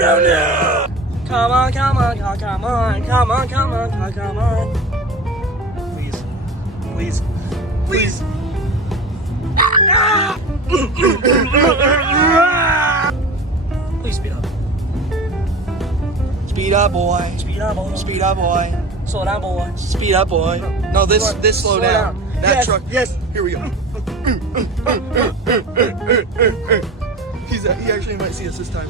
no. Come on, come on, come on, come on, come on, come on. Please, please, please. Please speed up. Speed up, boy. Speed up, boy. Speed up, boy. Slow down, boy. Speed up, boy. No, this slow down. That Yes, truck. yes. Here we go. He actually might see us this time.